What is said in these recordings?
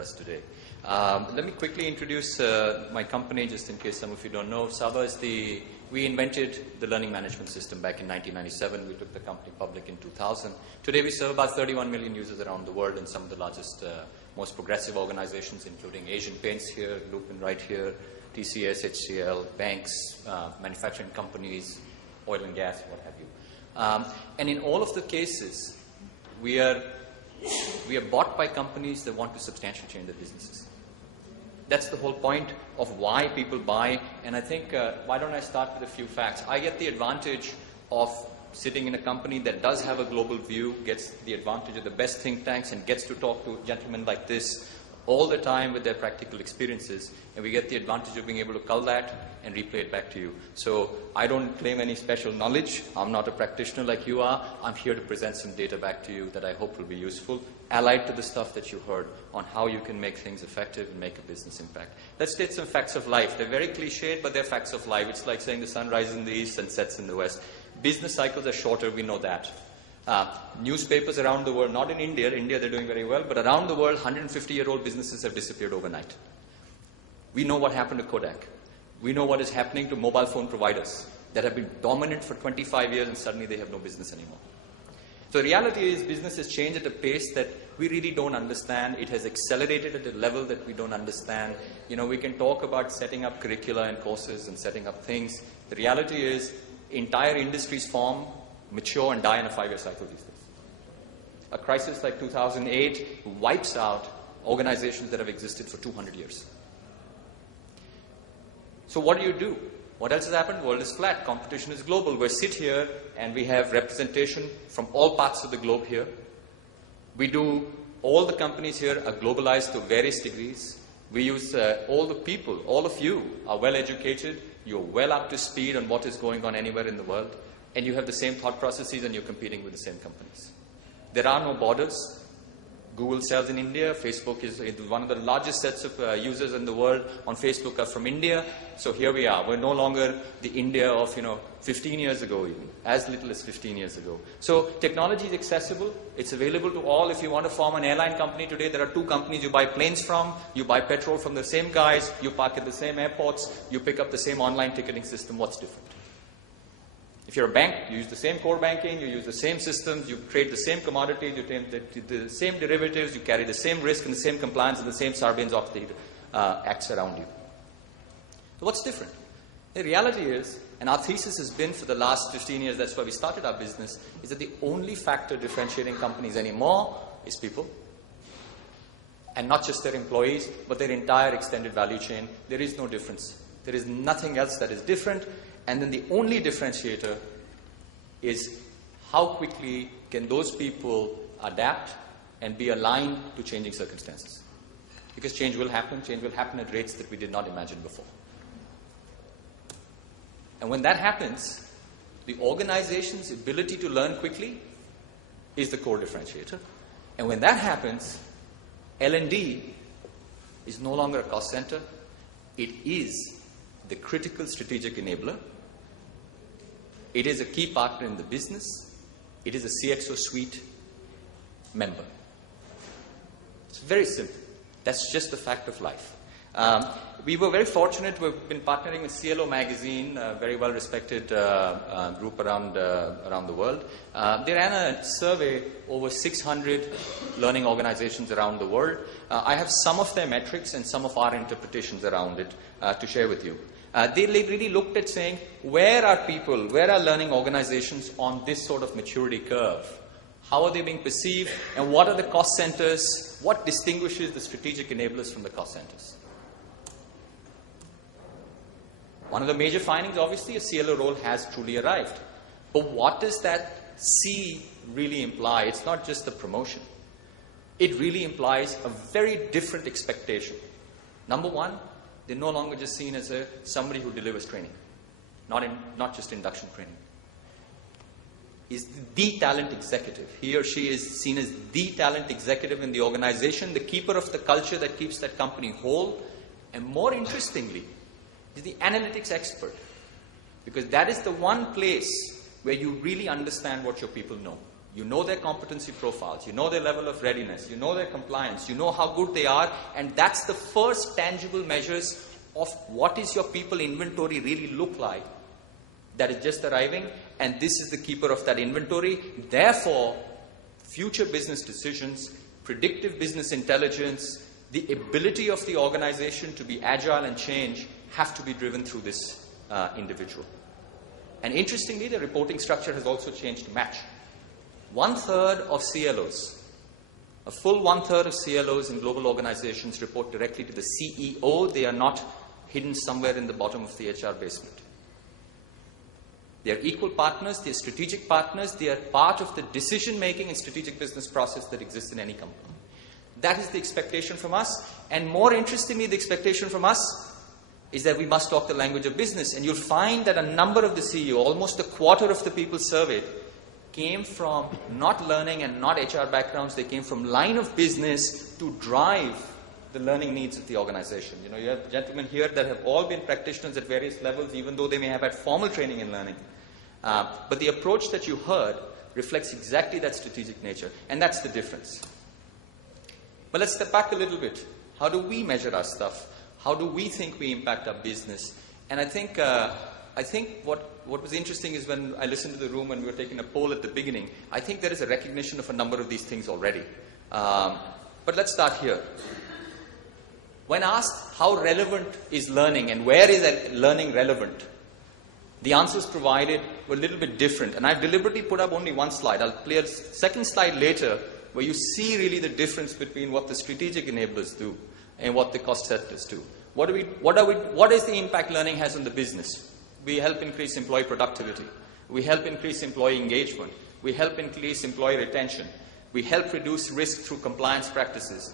for us today. Let me quickly introduce my company, just in case some of you don't know. Saba is we invented the learning management system back in 1997. We took the company public in 2000. Today we serve about 31 million users around the world in some of the largest, most progressive organizations, including Asian Paints here, Lupin right here, TCS, HCL, banks, manufacturing companies, oil and gas, what have you. And in all of the cases, we are bought by companies that want to substantially change their businesses. That's the whole point of why people buy. And I think, why don't I start with a few facts? I get the advantage of sitting in a company that does have a global view, gets the advantage of the best think tanks, and gets to talk to gentlemen like this all the time with their practical experiences. And we get the advantage of being able to cull that and replay it back to you. So I don't claim any special knowledge. I'm not a practitioner like you are. I'm here to present some data back to you that I hope will be useful, allied to the stuff that you heard on how you can make things effective and make a business impact. Let's state some facts of life. They're very cliched, but they're facts of life. It's like saying the sun rises in the east and sets in the west. Business cycles are shorter, we know that. Newspapers around the world, not in India, they're doing very well, but around the world, 150-year-old businesses have disappeared overnight. We know what happened to Kodak. We know what is happening to mobile phone providers that have been dominant for 25 years and suddenly they have no business anymore. So the reality is business has changed at a pace that we really don't understand. It has accelerated at a level that we don't understand. You know, we can talk about setting up curricula and courses and setting up things. The reality is entire industries form, mature, and die in a 5-year cycle these days. A crisis like 2008 wipes out organizations that have existed for 200 years. So what do? What else has happened? The world is flat. Competition is global. We sit here and we have representation from all parts of the globe here. All the companies here are globalized to various degrees. We use all the people, all of you are well educated. You're well up to speed on what is going on anywhere in the world. And you have the same thought processes and you're competing with the same companies. There are no borders. Google sells in India. Facebook is one of the largest sets of users in the world on Facebook are from India. So here we are. We're no longer the India of 15 years ago even, as little as 15 years ago. So technology is accessible. It's available to all. If you want to form an airline company today, there are 2 companies you buy planes from. You buy petrol from the same guys. You park at the same airports. You pick up the same online ticketing system. What's different? If you're a bank, you use the same core banking, you use the same systems, you trade the same commodities, you trade the same derivatives, you carry the same risk and the same compliance and the same Sarbanes-Oxley acts around you. So what's different? The reality is, and our thesis has been for the last 15 years, that's why we started our business, is that the only factor differentiating companies anymore is people. And not just their employees, but their entire extended value chain. There is no difference. There is nothing else that is different. And then the only differentiator is how quickly can those people adapt and be aligned to changing circumstances. Because change will happen at rates that we did not imagine before. And when that happens, the organization's ability to learn quickly is the core differentiator. And when that happens, L&D is no longer a cost center. It is the critical strategic enabler. It is a key partner in the business. It is a CXO suite member. It's very simple. That's just the fact of life. We were very fortunate. We've been partnering with CLO Magazine, a very well-respected group around the world. They ran a survey over 600 learning organizations around the world. I have some of their metrics and some of our interpretations around it to share with you. They really looked at saying, where are learning organizations on this sort of maturity curve? How are they being perceived? And what are the cost centers? What distinguishes the strategic enablers from the cost centers? One of the major findings, obviously, a CLO role has truly arrived. But what does that C really imply? It's not just the promotion. It really implies a very different expectation. Number one, they're no longer just seen as somebody who delivers training, not just induction training. Is the talent executive. He or she is seen as the talent executive in the organization, the keeper of the culture that keeps that company whole, and more interestingly, is the analytics expert. Because that is the one place where you really understand what your people know. You know their competency profiles, you know their level of readiness, you know their compliance, you know how good they are, and that's the first tangible measures of what is your people inventory really look like that is just arriving, and this is the keeper of that inventory. Therefore, future business decisions, predictive business intelligence, the ability of the organization to be agile and change have to be driven through this individual. And interestingly, the reporting structure has also changed to match. 1/3 of CLOs, a full 1/3 of CLOs in global organizations report directly to the CEO. They are not hidden somewhere in the bottom of the HR basement. They are equal partners, they are strategic partners, they are part of the decision-making and strategic business process that exists in any company. That is the expectation from us, and more interestingly, the expectation from us is that we must talk the language of business. And you'll find that a number of the CEO, almost a quarter of the people surveyed, came from not learning and not HR backgrounds. They came from line of business to drive the learning needs of the organization. You know, you have gentlemen here that have all been practitioners at various levels, even though they may have had formal training in learning. But the approach that you heard reflects exactly that strategic nature, and that's the difference. But let's step back a little bit. How do we measure our stuff? How do we think we impact our business? And I think what was interesting is when I listened to the room and we were taking a poll at the beginning, I think there is a recognition of a number of these things already. But let's start here. When asked how relevant is learning and where is that learning relevant, the answers provided were a little bit different. And I've deliberately put up only one slide. I'll play a second slide later where you see really the difference between what the strategic enablers do and what the cost setters do. What is the impact learning has on the business? We help increase employee productivity. We help increase employee engagement. We help increase employee retention. We help reduce risk through compliance practices.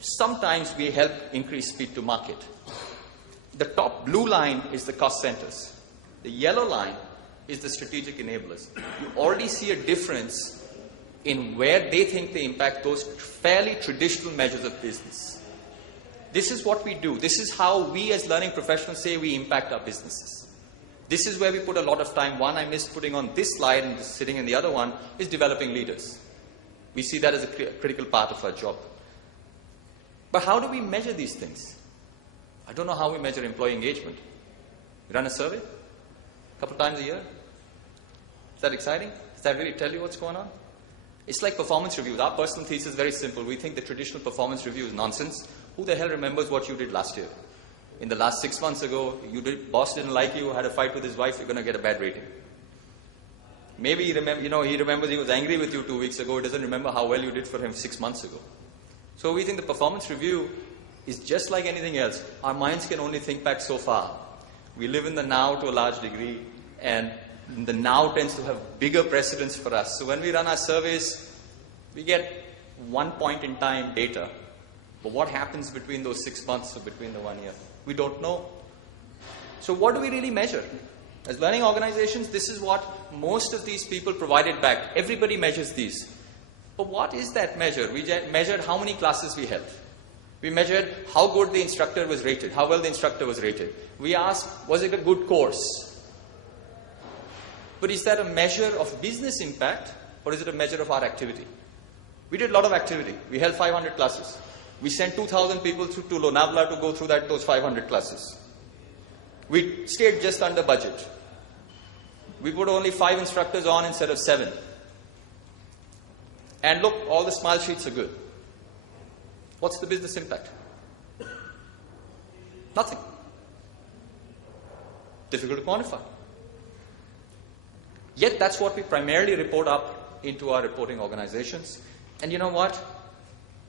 Sometimes we help increase speed to market. The top blue line is the cost centers. The yellow line is the strategic enablers. You already see a difference in where they think they impact those fairly traditional measures of business. This is what we do. This is how we as learning professionals say we impact our businesses. This is where we put a lot of time. One I missed putting on this slide and just sitting in the other one is developing leaders. We see that as a critical part of our job. But how do we measure these things? I don't know how we measure employee engagement. We run a survey a couple times a year. Is that exciting? Does that really tell you what's going on? It's like performance reviews. Our personal thesis is very simple. We think the traditional performance review is nonsense. Who the hell remembers what you did last year? In the last 6 months ago, boss didn't like you, had a fight with his wife, you're going to get a bad rating. Maybe he remembers he was angry with you 2 weeks ago. He doesn't remember how well you did for him 6 months ago. So we think the performance review is just like anything else. Our minds can only think back so far. We live in the now to a large degree, and the now tends to have bigger precedence for us. So when we run our surveys, we get one point in time data. But what happens between those 6 months or between the 1 year? We don't know. So what do we really measure? As learning organizations, this is what most of these people provided back. Everybody measures these. But what is that measure? We measured how many classes we held. We measured how good the instructor was rated, how well the instructor was rated. We asked, was it a good course? But is that a measure of business impact, or is it a measure of our activity? We did a lot of activity. We held 500 classes. We sent 2,000 people to Lonavala to go through those 500 classes. We stayed just under budget. We put only 5 instructors on instead of 7. And look, all the smile sheets are good. What's the business impact? Nothing. Difficult to quantify. Yet that's what we primarily report up into our reporting organizations. And you know what?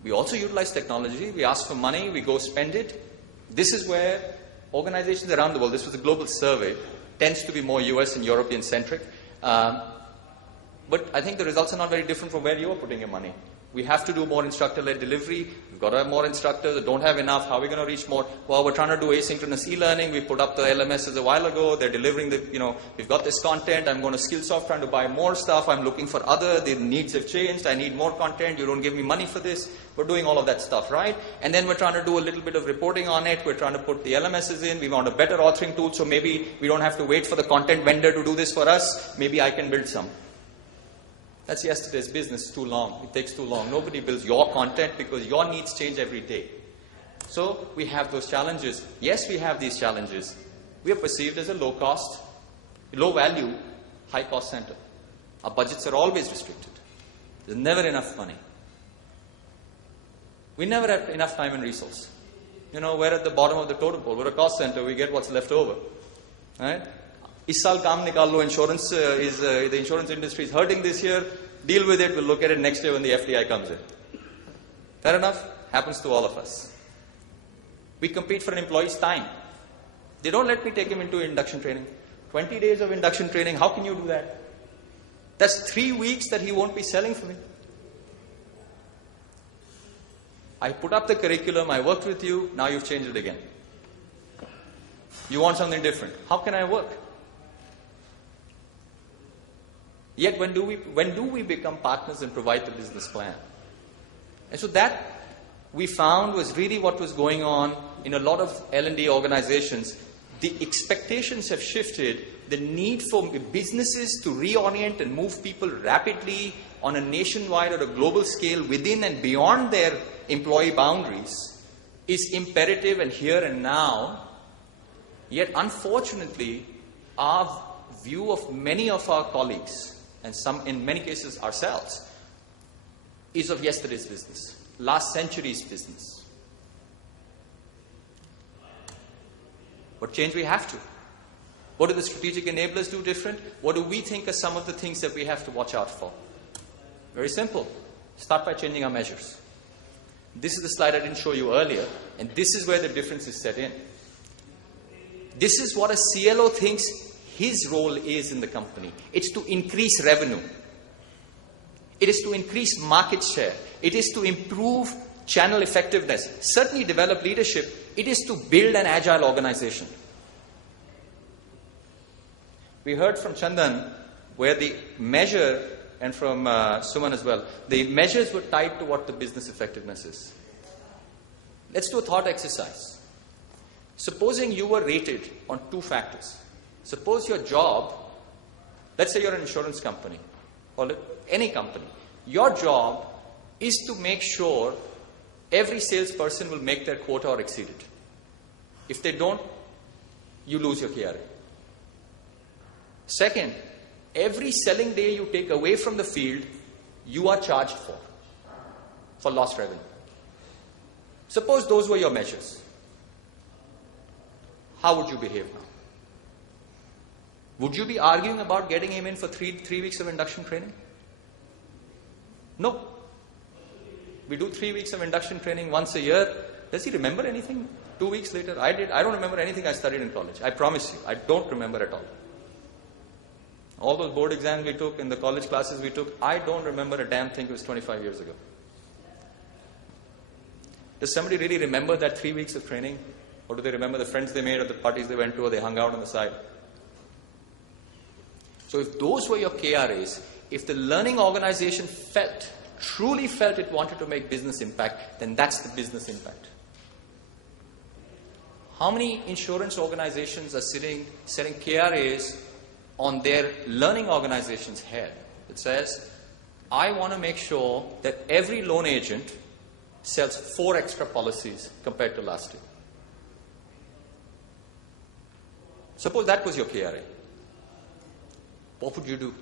We also utilize technology. We ask for money. We go spend it. This is where organizations around the world, this was a global survey, tends to be more US and European centric. But I think the results are not very different from where you are putting your money. We have to do more instructor-led delivery. We've got to have more instructors that don't have enough. How are we going to reach more? Well, we're trying to do asynchronous e-learning. We put up the LMSs a while ago. They're delivering we've got this content. I'm going to Skillsoft trying to buy more stuff. I'm looking for the needs have changed. I need more content. You don't give me money for this. We're doing all of that stuff, right? And then we're trying to do a little bit of reporting on it. We're trying to put the LMSs in. We want a better authoring tool. So maybe we don't have to wait for the content vendor to do this for us. Maybe I can build some. That's yesterday's business, too long. It takes too long. Nobody builds your content because your needs change every day. So we have those challenges. Yes, we have these challenges. We are perceived as a low cost, low value, high cost center. Our budgets are always restricted. There's never enough money. We never have enough time and resource. You know, we're at the bottom of the totem pole. We're a cost center. We get what's left over. Right? Is saal kaam nikal lo. Insurance the insurance industry is hurting this year. Deal with it. We'll look at it next year when the FDI comes in. Fair enough? Happens to all of us. We compete for an employee's time. They don't let me take him into induction training. 20 days of induction training. How can you do that? That's 3 weeks that he won't be selling for me. I put up the curriculum, I worked with you, now you've changed it again. You want something different. How can I work? Yet when do we become partners and provide the business plan? And so that we found was really what was going on in a lot of L&D organizations. The expectations have shifted. The need for businesses to reorient and move people rapidly on a nationwide or a global scale within and beyond their employee boundaries is imperative and here and now. Yet unfortunately, our view of many of our colleagues, and some in many cases ourselves, is of yesterday's business, last century's business. What change we have to? What do the strategic enablers do different? What do we think are some of the things that we have to watch out for? Very simple. Start by changing our measures. This is the slide I didn't show you earlier, and this is where the difference is set in. This is what a CLO thinks his role is in the company. It's to increase revenue. It is to increase market share. It is to improve channel effectiveness. Certainly develop leadership. It is to build an agile organization. We heard from Chandan where the measure, and from Suman as well, the measures were tied to what the business effectiveness is. Let's do a thought exercise. Supposing you were rated on 2 factors. Suppose your job, let's say you're an insurance company or any company. Your job is to make sure every salesperson will make their quota or exceed it. If they don't, you lose your KRA. Second, every selling day you take away from the field, you are charged for lost revenue. Suppose those were your measures. How would you behave now? Would you be arguing about getting him in for three weeks of induction training? No. We do 3 weeks of induction training once a year. Does he remember anything 2 weeks later? I did. I don't remember anything I studied in college. I promise you. I don't remember at all. All those board exams we took, in the college classes we took, I don't remember a damn thing. It was 25 years ago. Does somebody really remember that 3 weeks of training? Or do they remember the friends they made or the parties they went to or they hung out on the side? So if those were your KRAs, if the learning organization truly felt it wanted to make business impact, then that's the business impact. How many insurance organizations are setting KRAs on their learning organization's head? It says, I want to make sure that every loan agent sells 4 extra policies compared to last year. Suppose that was your KRA. What would you do?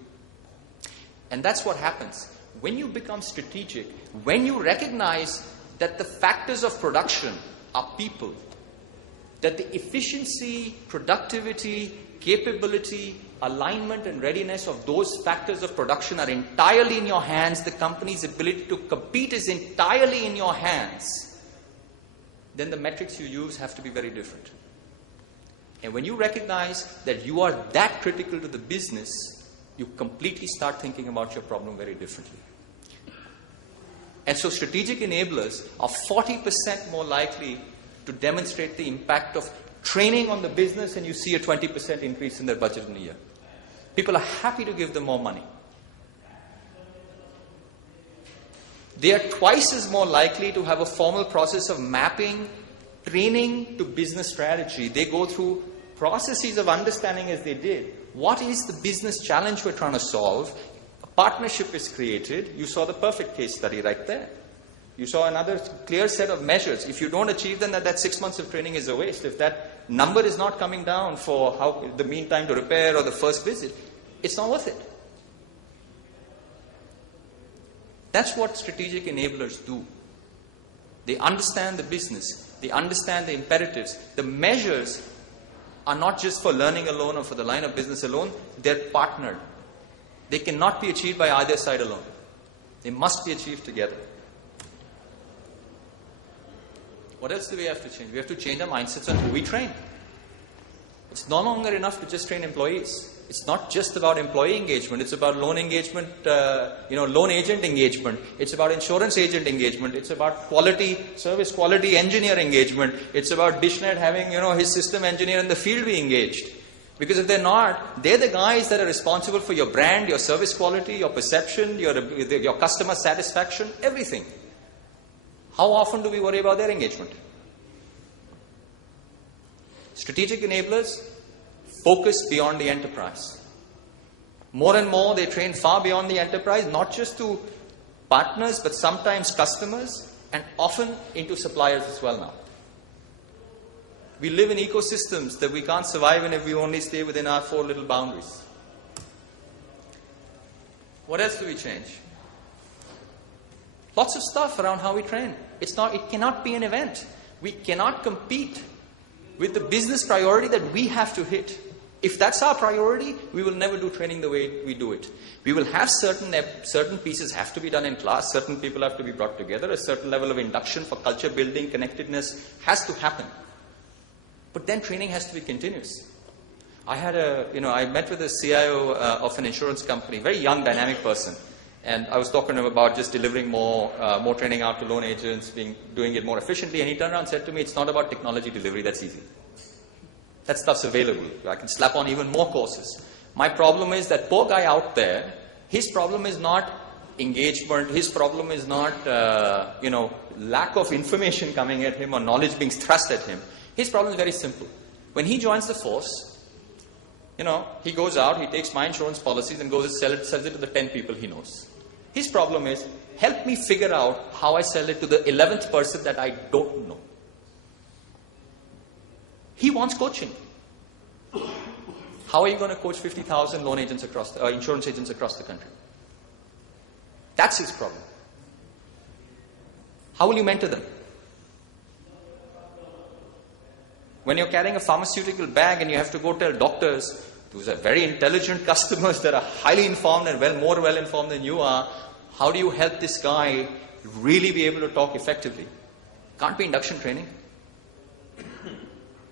And that's what happens. When you become strategic, when you recognize that the factors of production are people, that the efficiency, productivity, capability, alignment and readiness of those factors of production are entirely in your hands, the company's ability to compete is entirely in your hands, then the metrics you use have to be very different. And when you recognize that you are that critical to the business, you completely start thinking about your problem very differently. And so strategic enablers are 40% more likely to demonstrate the impact of training on the business, and you see a 20% increase in their budget in a year. People are happy to give them more money. They are twice as more likely to have a formal process of mapping training to business strategy. They go through processes of understanding, as they did, what is the business challenge we're trying to solve, Partnership is created. You saw the perfect case study right there. You saw another clear set of measures. If you don't achieve them, that 6 months of training is a waste. If that number is not coming down for the mean time to repair or the first visit, it's not worth it. That's what strategic enablers do. They understand the business. They understand the imperatives. The measures are not just for learning alone or for the line of business alone. They're partnered. They cannot be achieved by either side alone. They must be achieved together. What else do we have to change? We have to change our mindsets on who we train. It's no longer enough to just train employees. It's not just about employee engagement. It's about loan engagement, loan agent engagement. It's about insurance agent engagement. It's about service quality engineer engagement. It's about DishNet having, his system engineer in the field be engaged. Because if they're not, they're the guys that are responsible for your brand, your service quality, your perception, your customer satisfaction, everything. How often do we worry about their engagement? Strategic enablers focus beyond the enterprise. More and more, they train far beyond the enterprise, not just to partners, but sometimes customers, and often into suppliers as well now. We live in ecosystems that we can't survive in if we only stay within our 4 little boundaries. What else do we change? Lots of stuff around how we train. It cannot be an event. We cannot compete with the business priority that we have to hit. If that's our priority, we will never do training the way we do it. We will have certain pieces have to be done in class, certain people have to be brought together, a certain level of induction for culture building, connectedness has to happen. But then training has to be continuous. I met with a CIO of an insurance company, very young, dynamic person. And I was talking to him about just delivering more training out to loan agents, doing it more efficiently. And he turned around and said to me, it's not about technology delivery, that's easy. That stuff's available. I can slap on even more courses. My problem is that poor guy out there, his problem is not engagement, his problem is not, lack of information coming at him or knowledge being thrust at him. His problem is very simple. When he joins the force, he goes out, he takes my insurance policies and goes and sells it to the 10 people he knows. His problem is, help me figure out how I sell it to the 11th person that I don't know. He wants coaching. How are you going to coach 50,000 loan agents insurance agents across the country? That's his problem. How will you mentor them? When you're carrying a pharmaceutical bag and you have to go tell doctors, those are very intelligent customers that are highly informed and more well informed than you are, how do you help this guy really be able to talk effectively? Can't be induction training.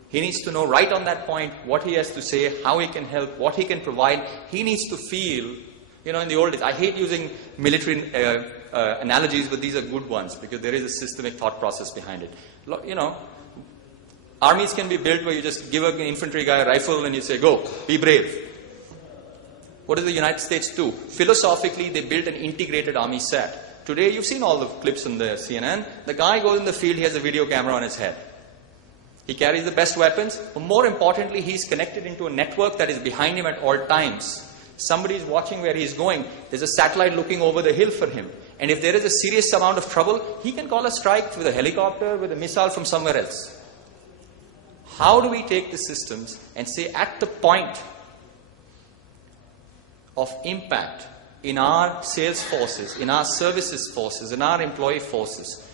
He needs to know right on that point what he has to say, how he can help, what he can provide. He needs to feel, in the old days, I hate using military analogies, but these are good ones because there is a systemic thought process behind it. Armies can be built where you just give an infantry guy a rifle and you say, go, be brave. What does the United States do? Philosophically, they built an integrated army set. Today, you've seen all the clips on the CNN. The guy goes in the field, he has a video camera on his head. He carries the best weapons, but more importantly, he's connected into a network that is behind him at all times. Somebody is watching where he's going. There's a satellite looking over the hill for him. And if there is a serious amount of trouble, he can call a strike with a helicopter, with a missile from somewhere else. How do we take the systems and say at the point of impact in our sales forces, in our services forces, in our employee forces,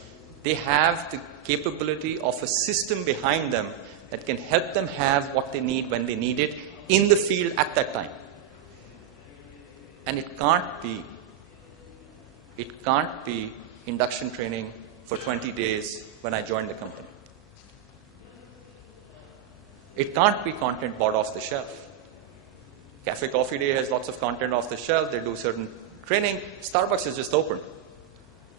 they have the capability of a system behind them that can help them have what they need when they need it in the field at that time. And it can't be induction training for 20 days when I joined the company. It can't be content bought off the shelf. Cafe Coffee Day has lots of content off the shelf. They do certain training. Starbucks is just open.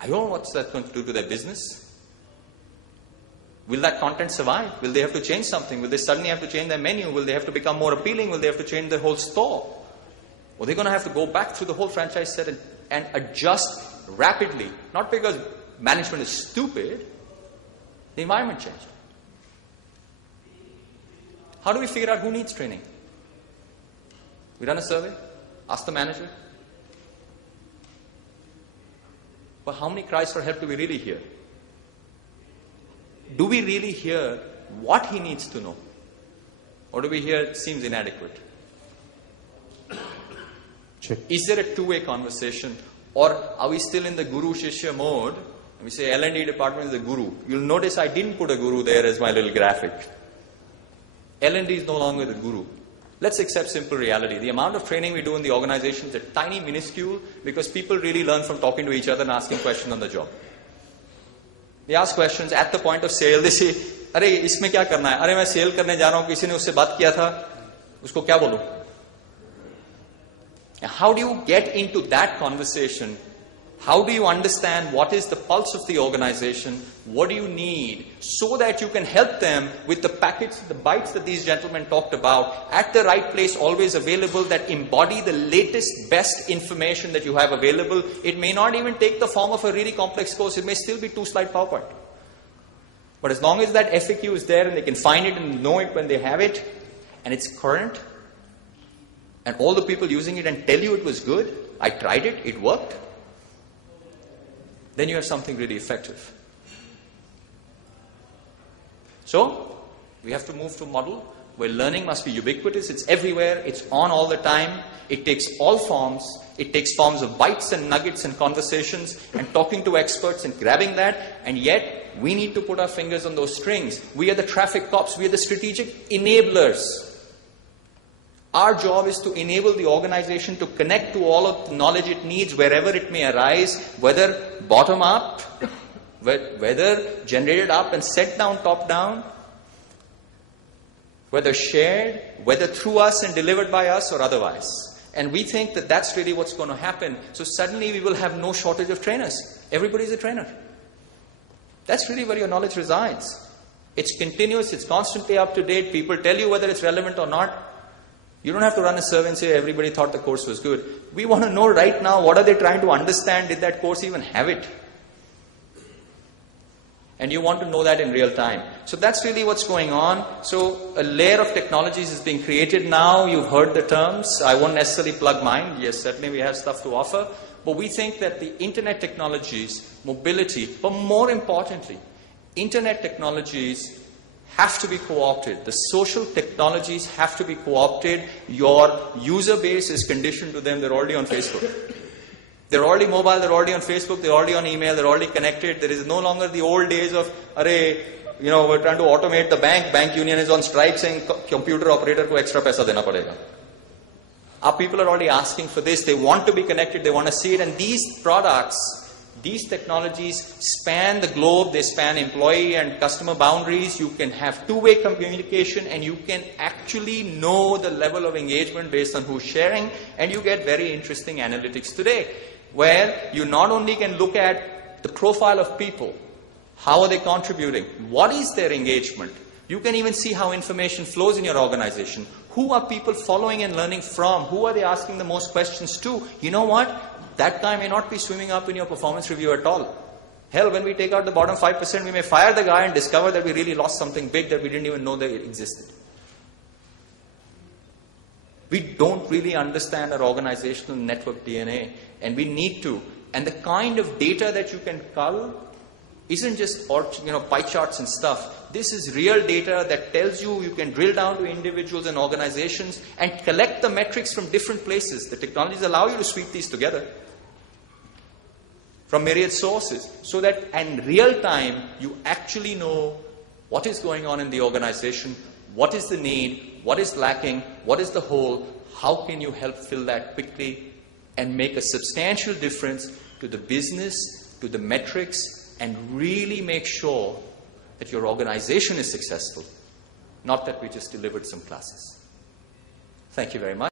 I don't know what's that going to do to their business. Will that content survive? Will they have to change something? Will they suddenly have to change their menu? Will they have to become more appealing? Will they have to change their whole store? Or they're going to have to go back through the whole franchise set and adjust rapidly. Not because management is stupid. The environment changed. How do we figure out who needs training? We run a survey, ask the manager. But how many cries for help do we really hear? Do we really hear what he needs to know? Or do we hear it seems inadequate? Check. Is there a two-way conversation? Or are we still in the Guru-Shishya mode? And we say L&D department is the Guru. You'll notice I didn't put a Guru there as my little graphic. L&D is no longer the Guru. Let's accept simple reality. The amount of training we do in the organization is a tiny, minuscule, because people really learn from talking to each other and asking questions on the job. They ask questions at the point of sale. They say, "अरे इसमें क्या करना है? अरे मैं cell करने जा रहा हूँ, किसी ने उससे बात किया था, उसको क्या बोलूं?" How do you get into that conversation? How do you understand what is the pulse of the organization? What do you need so that you can help them with the packets, the bites that these gentlemen talked about at the right place, always available, that embody the latest, best information that you have available. It may not even take the form of a really complex course. It may still be 2-slide PowerPoint. But as long as that FAQ is there and they can find it and know it when they have it, and it's current, and all the people using it and tell you it was good, I tried it, it worked, then you have something really effective. So, we have to move to a model where learning must be ubiquitous. It's everywhere. It's on all the time. It takes all forms. It takes forms of bites and nuggets and conversations and talking to experts and grabbing that. And yet, we need to put our fingers on those strings. We are the traffic cops. We are the strategic enablers. Our job is to enable the organization to connect to all of the knowledge it needs wherever it may arise, whether bottom up, whether generated up and set down top down, whether shared, whether through us and delivered by us or otherwise. And we think that that's really what's going to happen. So suddenly we will have no shortage of trainers. Everybody's a trainer. That's really where your knowledge resides. It's continuous, it's constantly up to date. People tell you whether it's relevant or not. You don't have to run a survey and say everybody thought the course was good. We want to know right now, what are they trying to understand? Did that course even have it? And you want to know that in real time. So that's really what's going on. So a layer of technologies is being created now. You've heard the terms. I won't necessarily plug mine. Yes, certainly we have stuff to offer. But we think that the internet technologies, mobility, but more importantly, internet technologies have to be co-opted. The social technologies have to be co-opted. Your user base is conditioned to them. They're already on Facebook. They're already mobile, they're already on Facebook, they're already on email, they're already connected. There is no longer the old days of, we're trying to automate the bank. Bank union is on strike saying computer operator ko extra paisa dena padega. Our people are already asking for this. They want to be connected, they want to see it. And these products, these technologies span the globe. They span employee and customer boundaries. You can have two-way communication and you can actually know the level of engagement based on who's sharing. And you get very interesting analytics today, where you not only can look at the profile of people, how are they contributing, what is their engagement, you can even see how information flows in your organization. Who are people following and learning from? Who are they asking the most questions to? You know what? That guy may not be swimming up in your performance review at all. Hell, when we take out the bottom 5%, we may fire the guy and discover that we really lost something big that we didn't even know that it existed. We don't really understand our organizational network DNA, and we need to. And the kind of data that you can cull isn't just pie charts and stuff. This is real data that tells you can drill down to individuals and organizations and collect the metrics from different places. The technologies allow you to sweep these together from myriad sources, so that in real time you actually know what is going on in the organization, what is the need, what is lacking, what is the hole, how can you help fill that quickly and make a substantial difference to the business, to the metrics, and really make sure that your organization is successful, not that we just delivered some classes. Thank you very much.